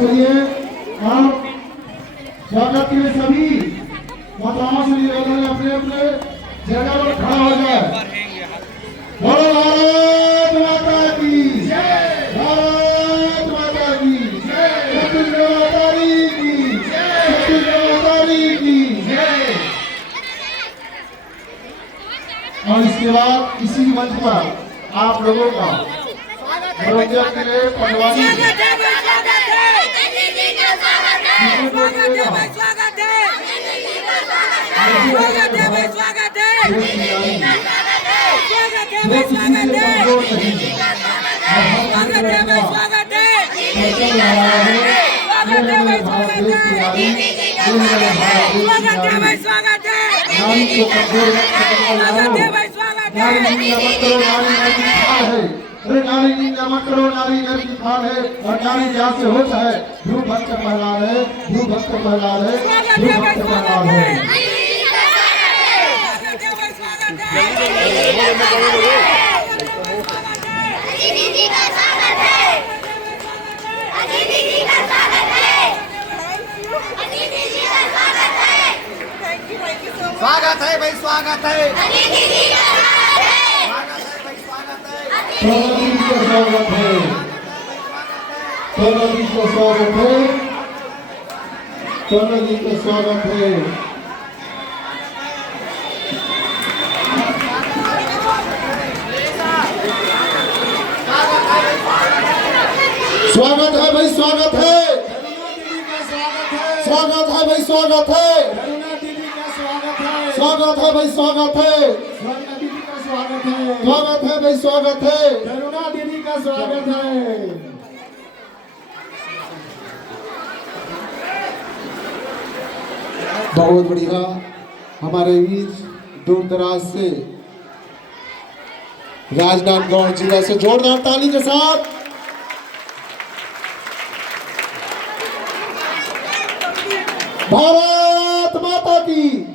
करिए आप स्वागत के लिए सभी माताओं से निवेदन है अपने अपने जगह पर खड़ा हो जाए। बोलो भारत माता की जय, भारत माता की जय, छत्तीसगढ़ माता की जय, छत्तीसगढ़ माता की जय। और इसके बाद इसी मंच पर आप लोगों का मनोरंजन के लिए पटवारी अरे नारी की नमक करो, नारी नर की खान है और नारी जहाँ से होता है ध्रुव भक्त प्रहलाद है, ध्रुव भक्त प्रहलाद है, ध्रुव भक्त प्रहलाद है। स्वागत है भाई, स्वागत है, प्रगति का स्वागत है, प्रगति का स्वागत है, प्रगति का स्वागत है। स्वागत है भाई, स्वागत है, स्वागत है भाई, स्वागत है, स्वागत है भाई, स्वागत है, स्वागत है भाई, स्वागत है, करुणा दीदी का स्वागत है। बहुत बढ़िया, हमारे बीच दूर दराज से राजनांदगांव जिला से जोरदार ताली के साथ भारत माता की